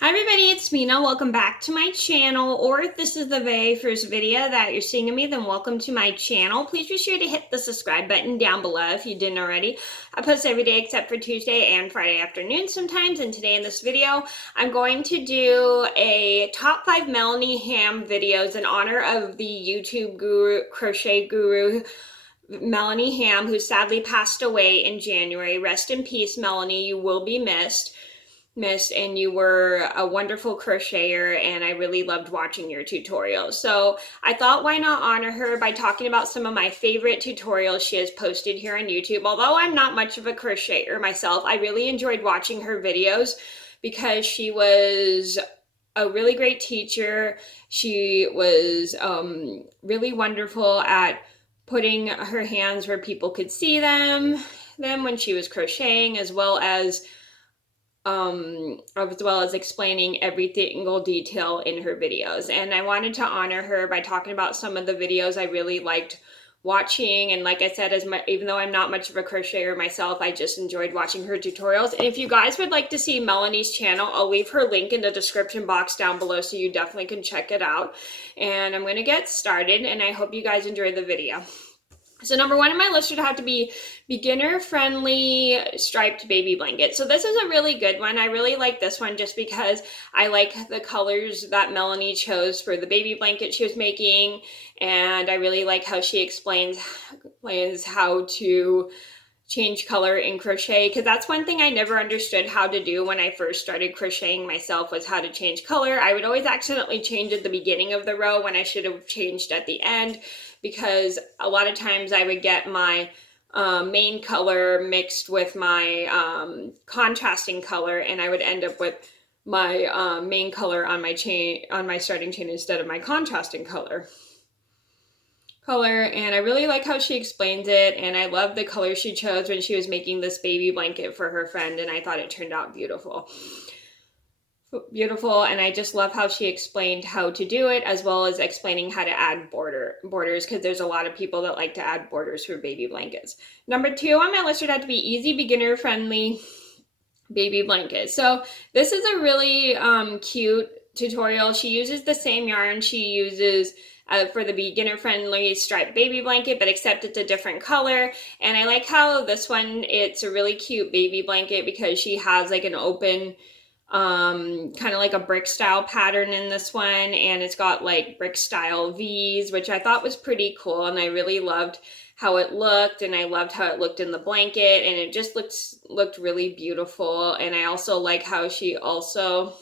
Hi everybody, it's Mena. Welcome back to my channel, or if this is the very first video that you're seeing of me, then welcome to my channel. Please be sure to hit the subscribe button down below if you didn't already. I post every day except for Tuesday and Friday afternoon sometimes, and today in this video, I'm going to do a top 5 Melanie Ham videos in honor of the YouTube guru, crochet guru, Melanie Ham, who sadly passed away in January. Rest in peace, Melanie. You will be missed, and you were a wonderful crocheter, and I really loved watching your tutorials. So I thought, why not honor her by talking about some of my favorite tutorials she has posted here on YouTube. Although I'm not much of a crocheter myself, I really enjoyed watching her videos because she was a really great teacher. She was really wonderful at putting her hands where people could see them when she was crocheting, as well as explaining every single detail in her videos. And I wanted to honor her by talking about some of the videos I really liked watching. And like I said, even though I'm not much of a crocheter myself, I just enjoyed watching her tutorials. And if you guys would like to see Melanie's channel, I'll leave her link in the description box down below, so you definitely can check it out. And I'm going to get started, and I hope you guys enjoy the video. So number one on my list would have to be beginner-friendly striped baby blanket. So this is a really good one. I really like this one just because I like the colors that Melanie chose for the baby blanket she was making, and I really like how she explains how to change color in crochet, because that's one thing I never understood how to do when I first started crocheting myself, was how to change color. I would always accidentally change at the beginning of the row when I should have changed at the end, because a lot of times I would get my main color mixed with my contrasting color, and I would end up with my main color on my starting chain instead of my contrasting color. And I really like how she explains it, and I love the color she chose when she was making this baby blanket for her friend, and I thought it turned out beautiful. And I just love how she explained how to do it, as well as explaining how to add borders, because there's a lot of people that like to add borders for baby blankets. Number two on my list would have to be easy, beginner friendly baby blanket. So this is a really cute tutorial. She uses the same yarn she uses for the beginner-friendly striped baby blanket, but except it's a different color. And I like how this one, it's a really cute baby blanket because she has like an open, kind of like a brick style pattern in this one, and it's got like brick style V's, which I thought was pretty cool, and I really loved how it looked, and I loved how it looked in the blanket, and it just looked really beautiful. And I also like how she also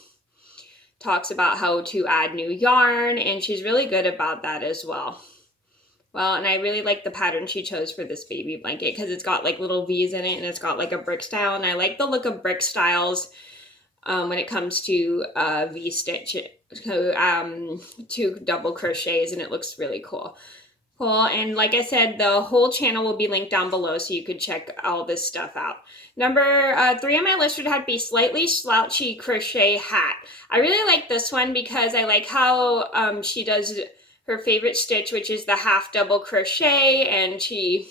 talks about how to add new yarn, and she's really good about that as well. And I really like the pattern she chose for this baby blanket because it's got like little V's in it, and it's got like a brick style, and I like the look of brick styles when it comes to V-stitch, two double crochets, and it looks really cool. And like I said, the whole channel will be linked down below, so you could check all this stuff out. Number three on my list would have to be slightly slouchy crochet hat. I really like this one because I like how she does her favorite stitch, which is the half double crochet, and she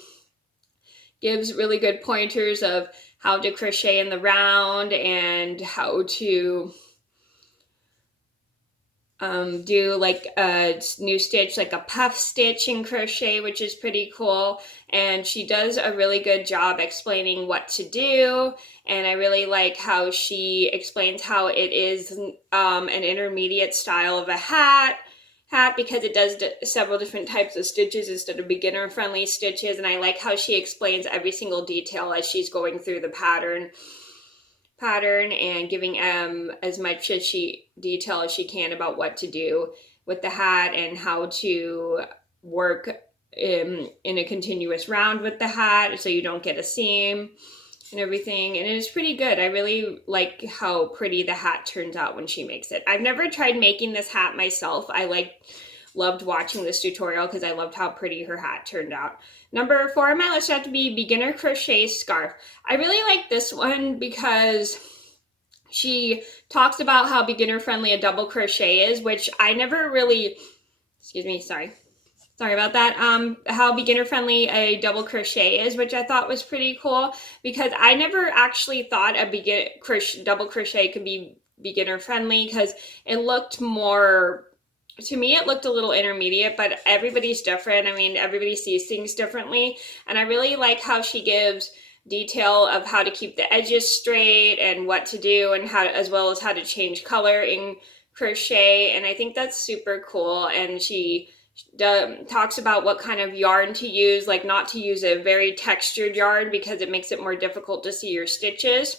gives really good pointers of how to crochet in the round and how to do like a new stitch, like a puff stitch in crochet, which is pretty cool. And she does a really good job explaining what to do, and I really like how she explains how it is an intermediate style of a hat because it does several different types of stitches instead of beginner friendly stitches. And I like how she explains every single detail as she's going through the pattern and giving as much detail as she can about what to do with the hat and how to work in a continuous round with the hat so you don't get a seam and everything. And it is pretty good. I really like how pretty the hat turns out when she makes it. I've never tried making this hat myself. I loved watching this tutorial because I loved how pretty her hat turned out. Number four on my list would have to be beginner crochet scarf. I really like this one because she talks about how beginner friendly a double crochet is, which I never really, sorry about that, how beginner friendly a double crochet is, which I thought was pretty cool because I never actually thought a double crochet could be beginner friendly because it looked more, to me it looked a little intermediate, but everybody's different. I mean, everybody sees things differently, and I really like how she gives detail of how to keep the edges straight and what to do, and how, as well as how to change color in crochet. And I think that's super cool. And she talks about what kind of yarn to use, like not to use a very textured yarn because it makes it more difficult to see your stitches.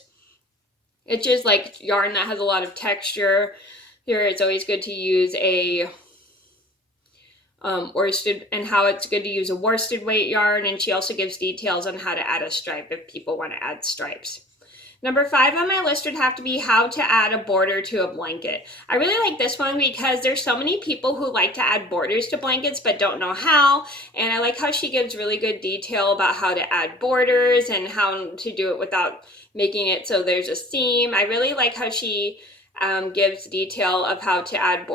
It's just like yarn that has a lot of texture. Here it's always good to use a worsted, and how it's good to use a worsted weight yarn. And she also gives details on how to add a stripe if people want to add stripes. Number 5 on my list would have to be how to add a border to a blanket. I really like this one because there's so many people who like to add borders to blankets but don't know how. And I like how she gives really good detail about how to add borders and how to do it without making it so there's a seam. I really like how she gives detail of how to add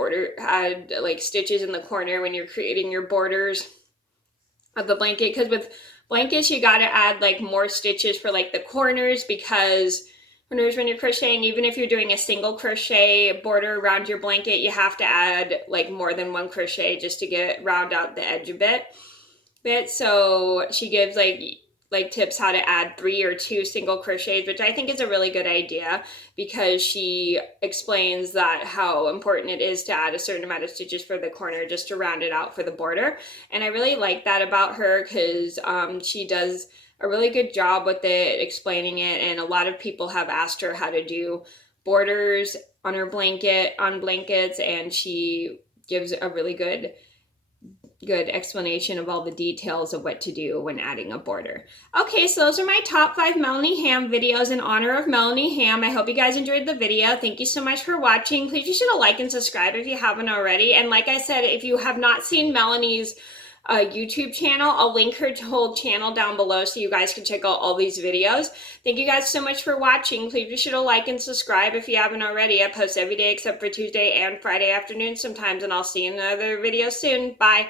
like stitches in the corner when you're creating your borders of the blanket, because with blankets you got to add like more stitches for like the corners, because when you're crocheting, even if you're doing a single crochet border around your blanket, you have to add like more than one crochet just to round out the edge a bit. So she gives like tips how to add 3 or 2 single crochets, which I think is a really good idea, because she explains that how important it is to add a certain amount of stitches for the corner just to round it out for the border. And I really like that about her, because she does a really good job with it, explaining it. And a lot of people have asked her how to do borders on her blankets, and she gives a really good explanation of all the details of what to do when adding a border. Okay, so those are my top 5 Melanie Ham videos in honor of Melanie Ham. I hope you guys enjoyed the video. Thank you so much for watching. Please be sure to like and subscribe if you haven't already. And like I said, if you have not seen Melanie's YouTube channel, I'll link her whole channel down below so you guys can check out all these videos. Thank you guys so much for watching. Please be sure to like and subscribe if you haven't already. I post every day except for Tuesday and Friday afternoon sometimes, and I'll see you in another video soon. Bye.